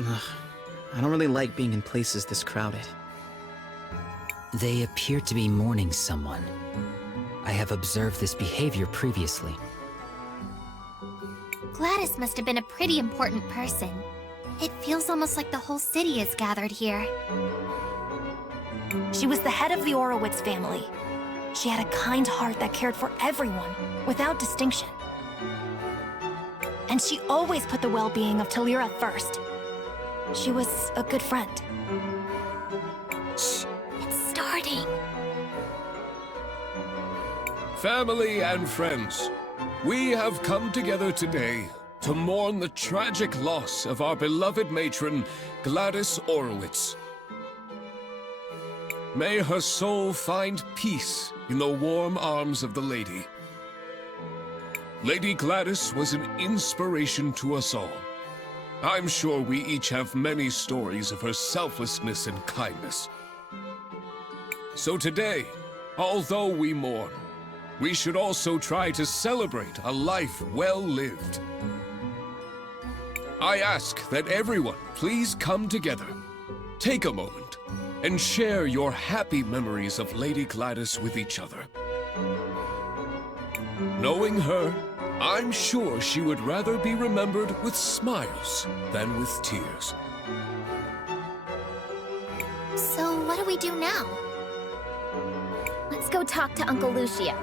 Ugh, I don't really like being in places this crowded. They appear to be mourning someone. I have observed this behavior previously. Gladys must have been a pretty important person. It feels almost like the whole city is gathered here. She was the head of the Orowitz family. She had a kind heart that cared for everyone, without distinction. And she always put the well-being of Talira first. She was a good friend. Shh! It's starting! Family and friends, we have come together today to mourn the tragic loss of our beloved matron, Gladys Orowitz. May her soul find peace in the warm arms of the Lady. Lady Gladys was an inspiration to us all. I'm sure we each have many stories of her selflessness and kindness. So today, although we mourn, we should also try to celebrate a life well lived. I ask that everyone please come together, take a moment, and share your happy memories of Lady Gladys with each other. Knowing her, I'm sure she would rather be remembered with smiles than with tears. So what do we do now? Let's go talk to Uncle Lucio.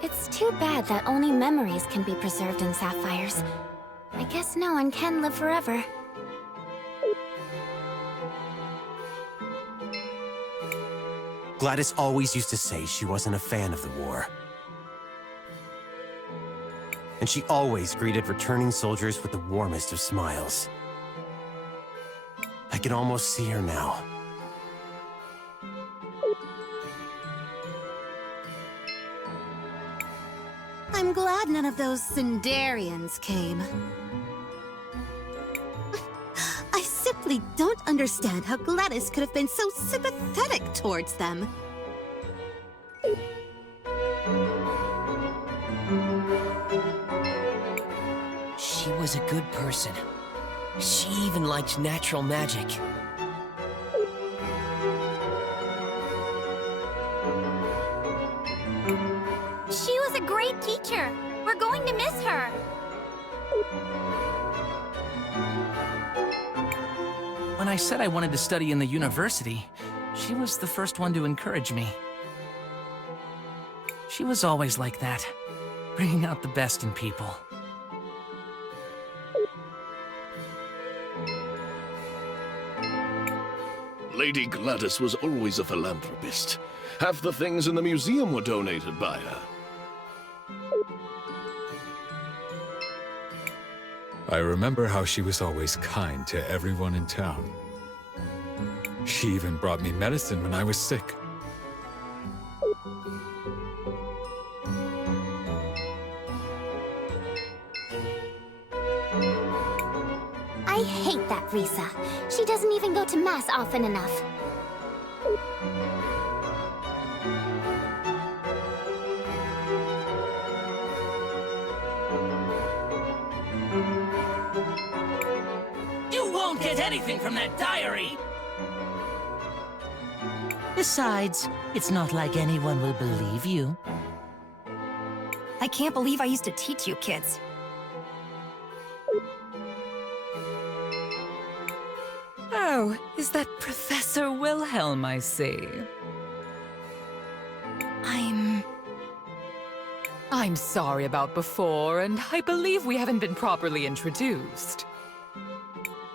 It's too bad that only memories can be preserved in sapphires. I guess no one can live forever. Gladys always used to say she wasn't a fan of the war. And she always greeted returning soldiers with the warmest of smiles. I can almost see her now. I'm glad none of those Sindarians came. I simply don't understand how Gladys could have been so sympathetic towards them. She was a good person. She even liked natural magic. She was a great teacher. We're going to miss her. When I said I wanted to study in the university, she was the first one to encourage me. She was always like that, bringing out the best in people. Lady Gladys was always a philanthropist. Half the things in the museum were donated by her. I remember how she was always kind to everyone in town. She even brought me medicine when I was sick. I hate that Risa. She doesn't even go to Mass often enough. You won't get anything from that diary! Besides, it's not like anyone will believe you. I can't believe I used to teach you kids. Oh, is that Professor Wilhelm I see? I'm sorry about before, and I believe we haven't been properly introduced.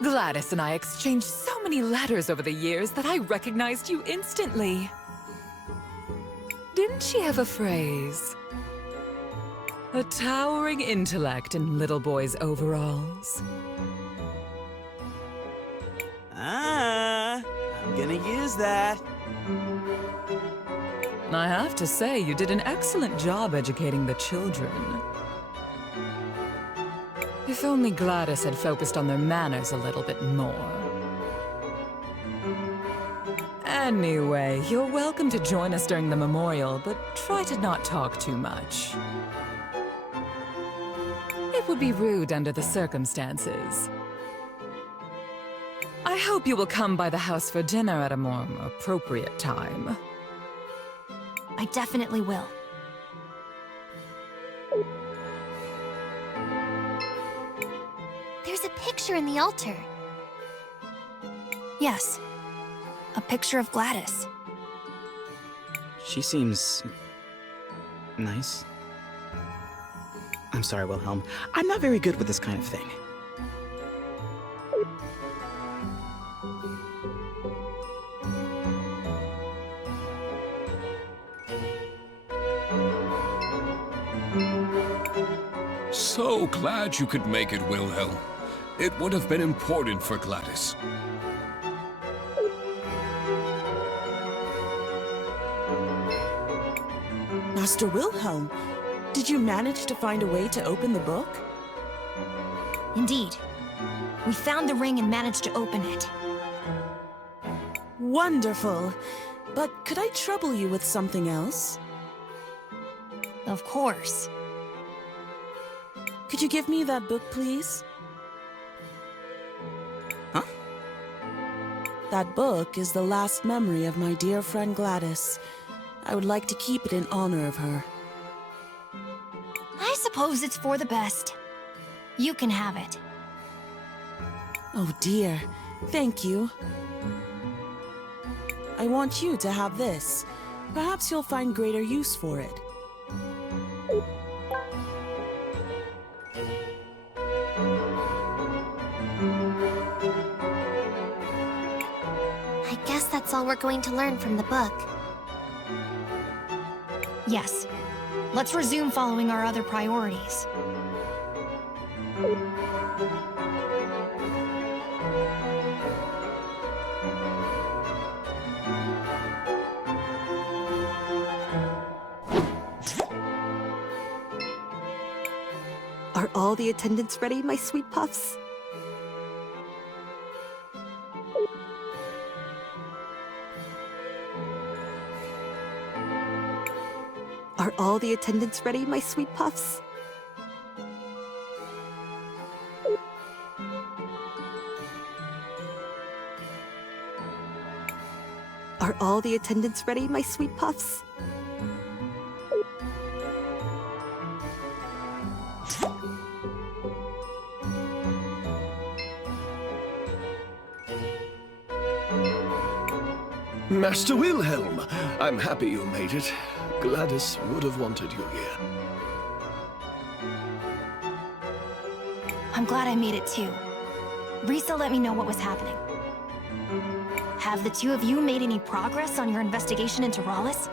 Gladys and I exchanged so many letters over the years that I recognized you instantly. Didn't she have a phrase? A towering intellect in little boys' overalls. I'm gonna use that. I have to say, you did an excellent job educating the children. If only Gladys had focused on their manners a little bit more. Anyway, you're welcome to join us during the memorial, but try to not talk too much. it would be rude under the circumstances. I hope you will come by the house for dinner at a more appropriate time. I definitely will. There's a picture in the altar. Yes. A picture of Gladys. She seems... nice. I'm sorry, Wilhelm. I'm not very good with this kind of thing. So glad you could make it, Wilhelm. It would have been important for Gladys. Master Wilhelm, did you manage to find a way to open the book? Indeed. We found the ring and managed to open it. Wonderful. But could I trouble you with something else? Of course. Could you give me that book, please? Huh? That book is the last memory of my dear friend Gladys. I would like to keep it in honor of her. I suppose it's for the best. You can have it. Oh dear, thank you. I want you to have this. Perhaps you'll find greater use for it. I guess that's all we're going to learn from the book. Yes. Let's resume following our other priorities. Are all the attendants ready, my sweet puffs? Are all the attendants ready, my sweet puffs? Are all the attendants ready, my sweet puffs? Master Wilhelm, I'm happy you made it. Gladys would have wanted you here. I'm glad I made it too. Risa let me know what was happening. Have the two of you made any progress on your investigation into Rallis?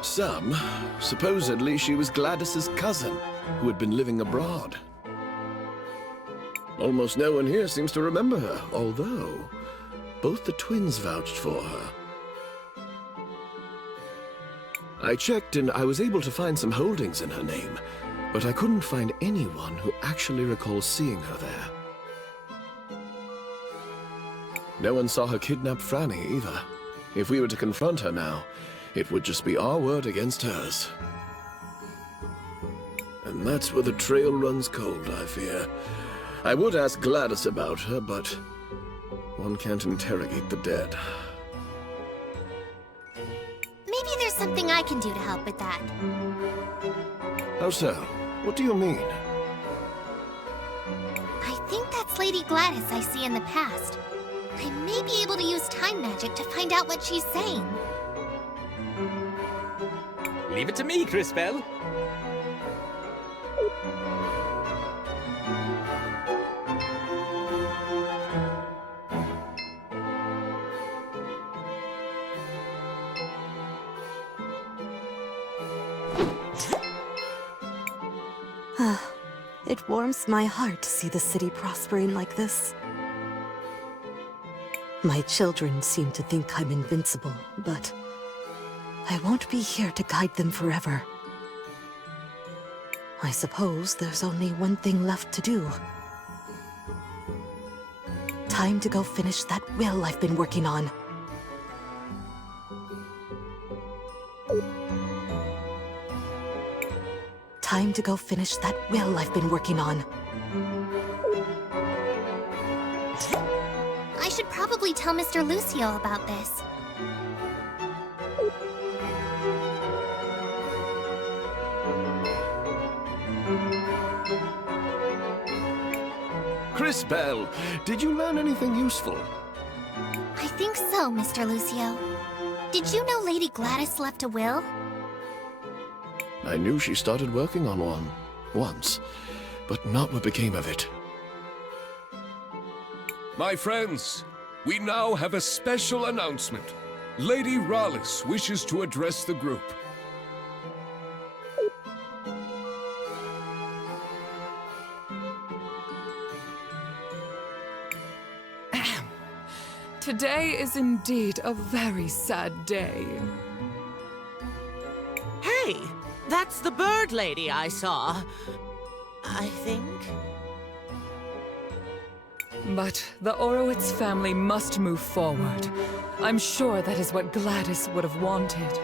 Some. Supposedly she was Gladys's cousin, who had been living abroad. Almost no one here seems to remember her, although both the twins vouched for her. I checked and I was able to find some holdings in her name, but I couldn't find anyone who actually recalls seeing her there. No one saw her kidnap Franny either. If we were to confront her now, it would just be our word against hers. And that's where the trail runs cold, I fear. I would ask Gladys about her, but one can't interrogate the dead. Maybe there's something I can do to help with that. How so? What do you mean? I think that's Lady Gladys I see in the past. I may be able to use time magic to find out what she's saying. Leave it to me, CrisTales. It warms my heart to see the city prospering like this. My children seem to think I'm invincible, but I won't be here to guide them forever. I suppose there's only one thing left to do. Time to go finish that will I've been working on. Time to go finish that will I've been working on. I should probably tell Mr. Lucio about this. CrisTales, did you learn anything useful? I think so, Mr. Lucio. Did you know Lady Gladys left a will? I knew she started working on one, once, but not what became of it. My friends, we now have a special announcement. Lady Rallis wishes to address the group. Today is indeed a very sad day. Hey, that's the bird lady I saw. I think. But the Orowitz family must move forward. I'm sure that is what Gladys would have wanted.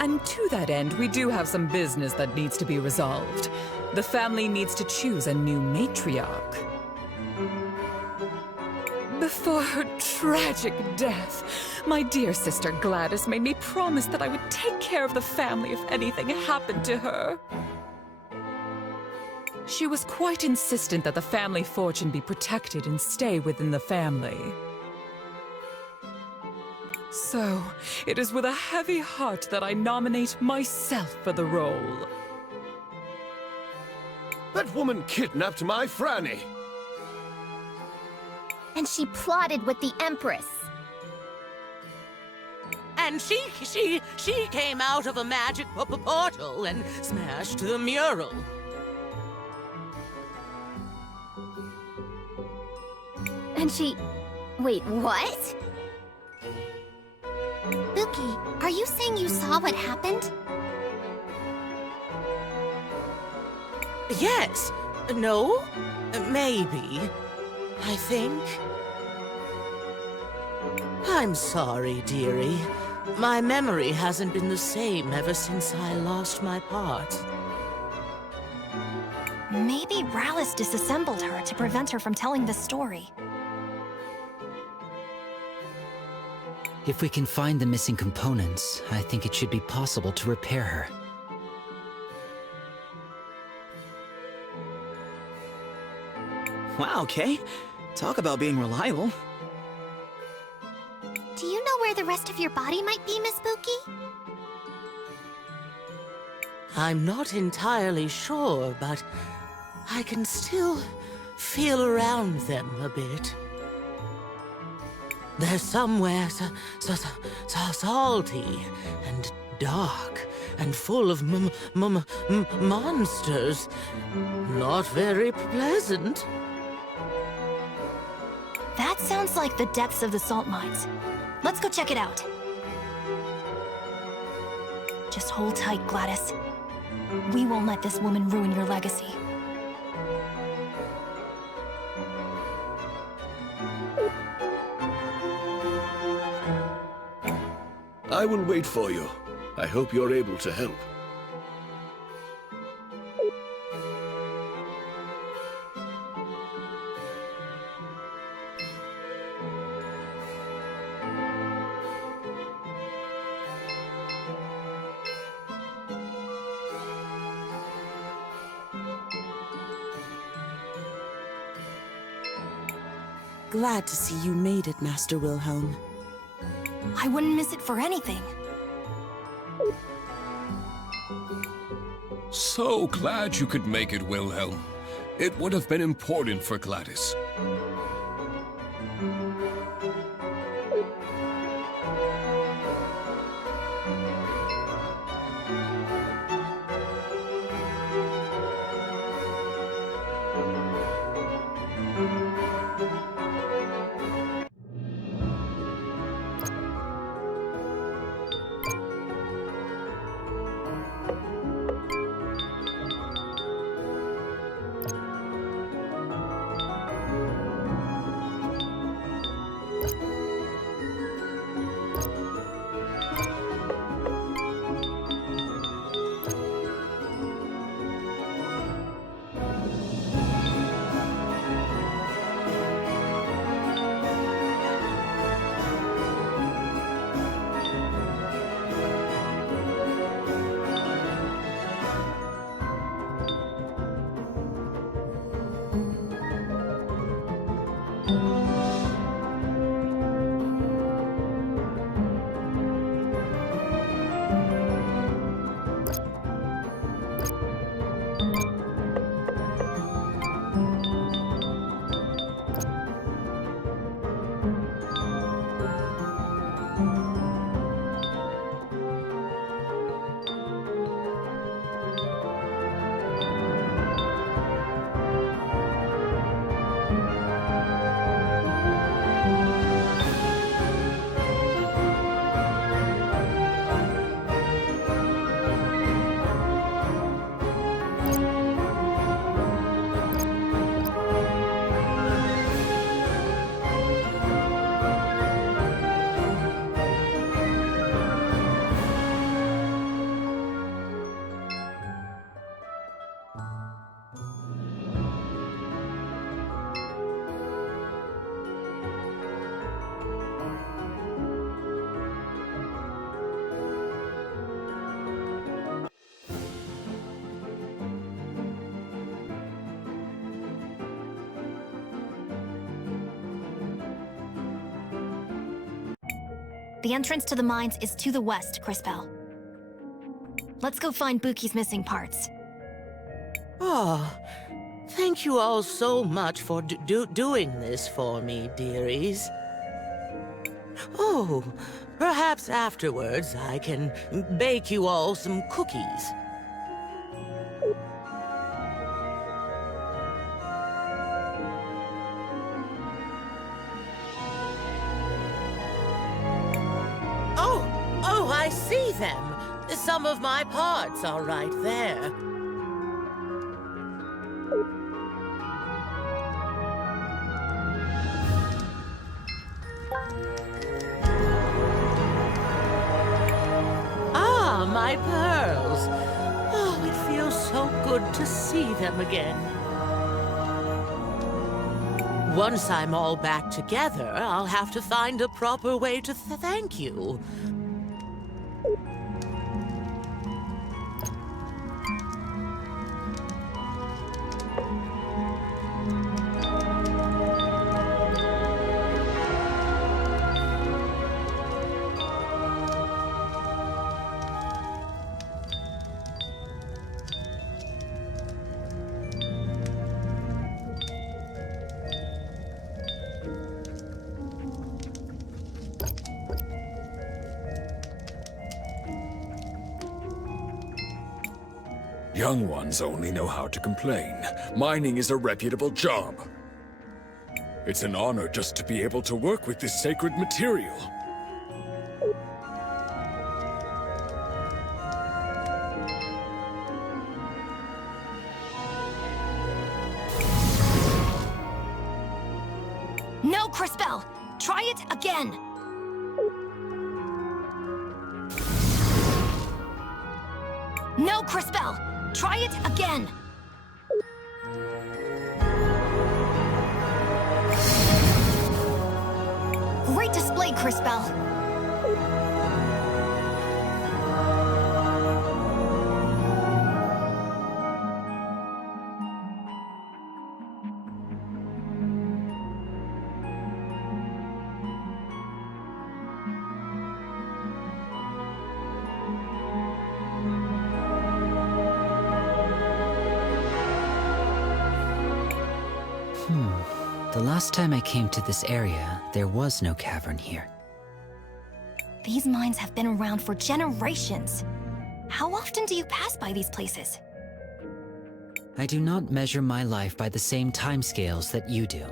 And to that end, we do have some business that needs to be resolved. The family needs to choose a new matriarch. Before her tragic death, my dear sister Gladys made me promise that I would take care of the family if anything happened to her. She was quite insistent that the family fortune be protected and stay within the family. So, it is with a heavy heart that I nominate myself for the role. That woman kidnapped my Franny! And she plotted with the Empress. And she came out of a magic portal and smashed the mural. And she... Wait, what? Buki, are you saying you saw what happened? Yes. No? Maybe. I think. I'm sorry, dearie. My memory hasn't been the same ever since I lost my part. Maybe Rallis disassembled her to prevent her from telling the story. If we can find the missing components, I think it should be possible to repair her. Wow, Kay. Talk about being reliable. Do you know where the rest of your body might be, Miss Buki? I'm not entirely sure, but I can still feel around them a bit. They're somewhere salty and dark and full of monsters. Not very pleasant. That sounds like the depths of the salt mines. Let's go check it out. Just hold tight, Gladys. We won't let this woman ruin your legacy. I will wait for you. I hope you're able to help. Glad to see you made it, Master Wilhelm. I wouldn't miss it for anything. So glad you could make it, Wilhelm. It would have been important for Gladys. The entrance to the mines is to the west, CrisTales. Let's go find Buki's missing parts. Oh, thank you all so much for doing this for me, dearies. Oh, perhaps afterwards I can bake you all some cookies. Oh, I see them. Some of my parts are right there. Ah, my pearls. Oh, it feels so good to see them again. Once I'm all back together, I'll have to find a proper way to thank you. Young ones only know how to complain. Mining is a reputable job. It's an honor just to be able to work with this sacred material. No, CrisTales! Try it again! No, CrisTales! Try it again! Great display, CrisTales! The last time I came to this area, there was no cavern here. These mines have been around for generations. How often do you pass by these places? I do not measure my life by the same timescales that you do.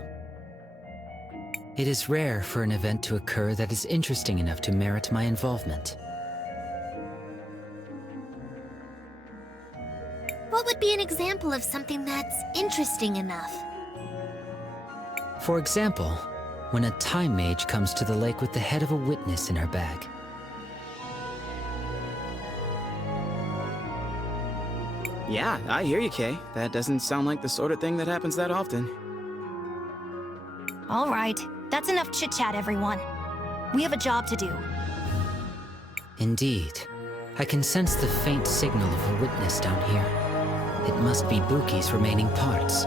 It is rare for an event to occur that is interesting enough to merit my involvement. What would be an example of something that's interesting enough? For example, when a time mage comes to the lake with the head of a witness in her bag. Yeah, I hear you, Kay. That doesn't sound like the sort of thing that happens that often. All right, that's enough chit-chat, everyone. We have a job to do. Indeed. I can sense the faint signal of a witness down here. It must be Buki's remaining parts.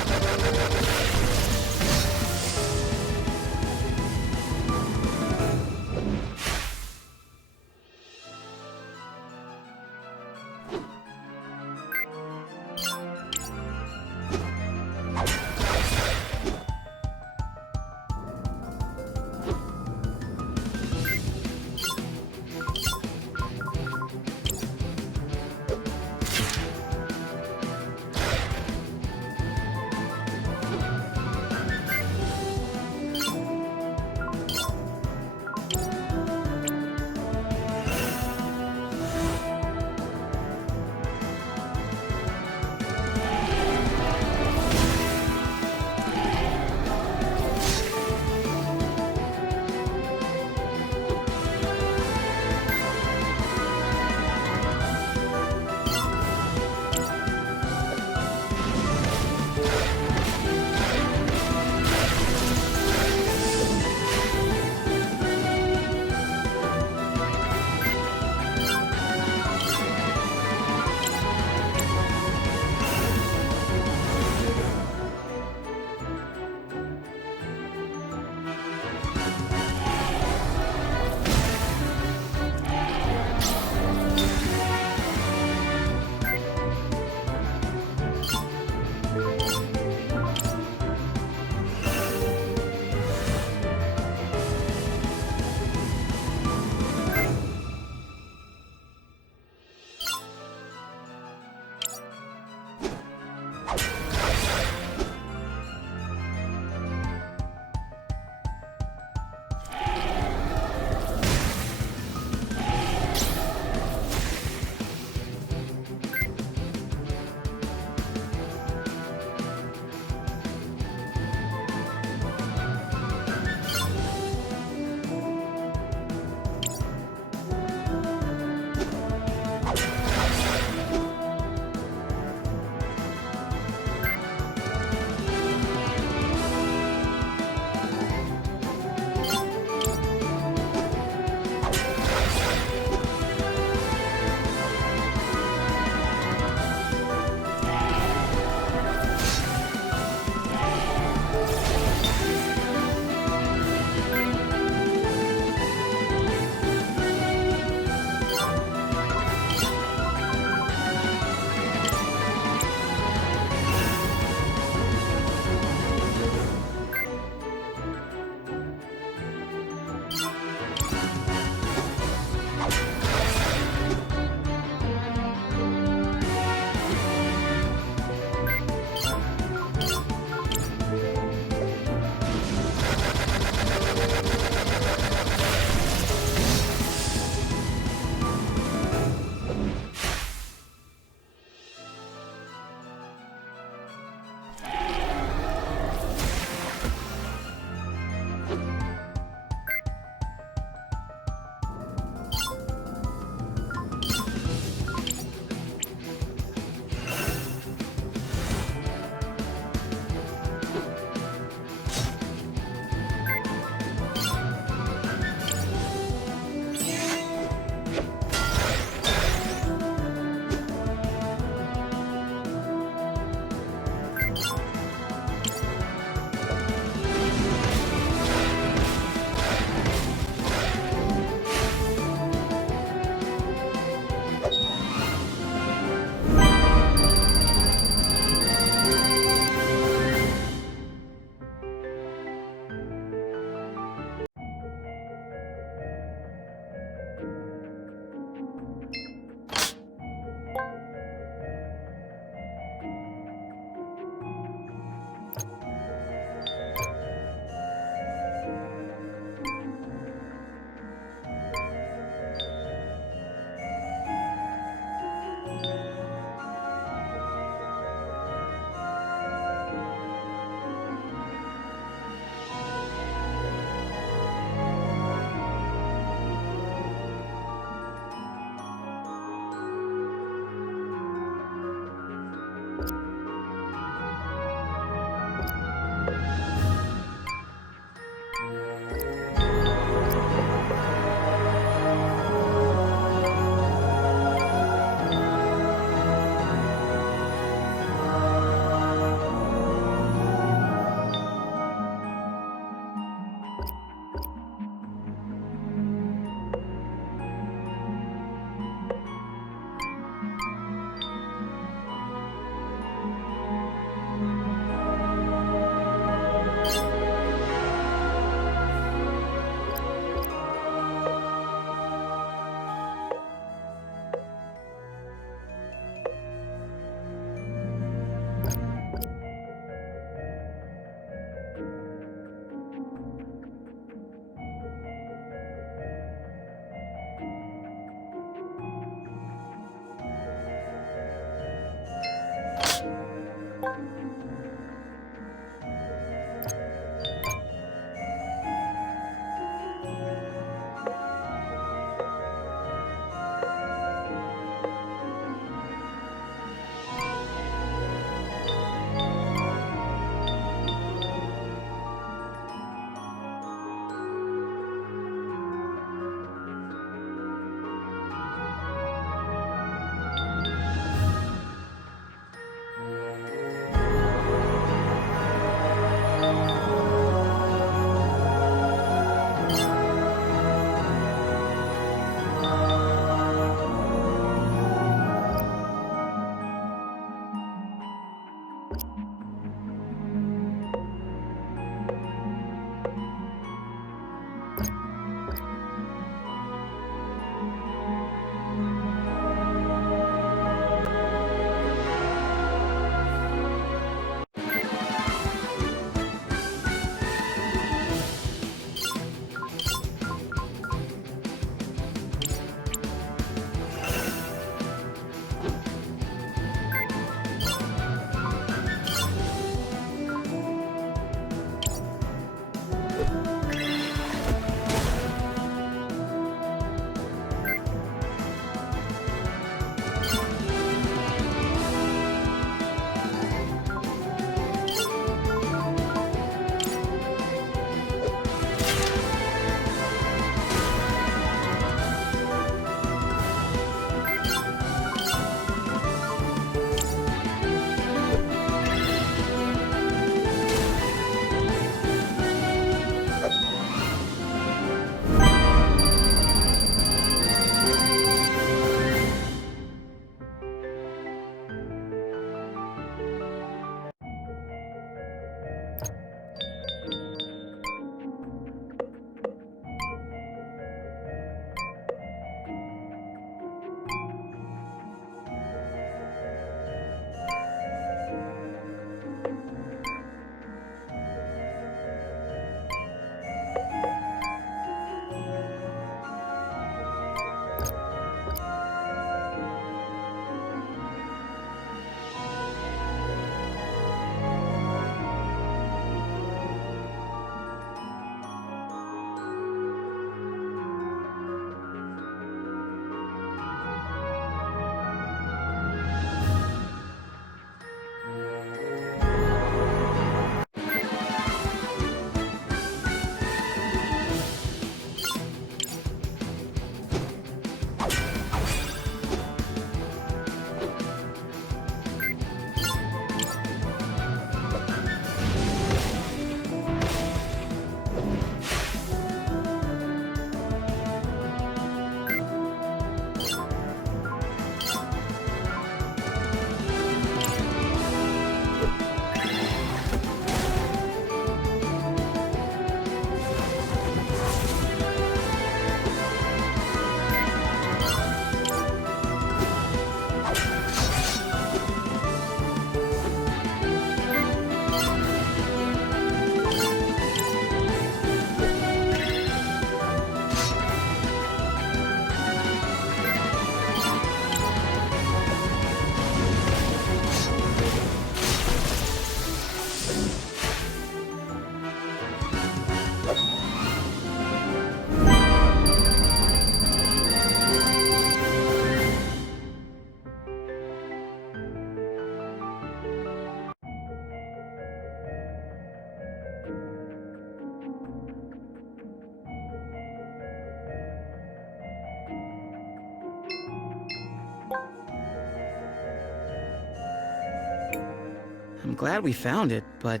I'm glad we found it, but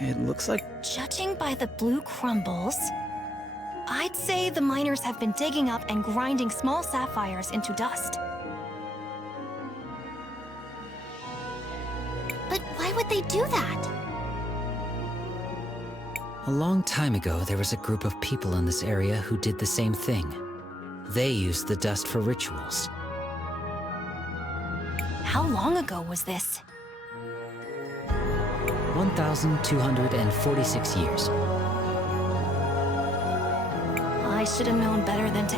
it looks like... Judging by the blue crumbles, I'd say the miners have been digging up and grinding small sapphires into dust. But why would they do that? A long time ago, there was a group of people in this area who did the same thing. They used the dust for rituals. How long ago was this? 1,246 years. I should have known better than to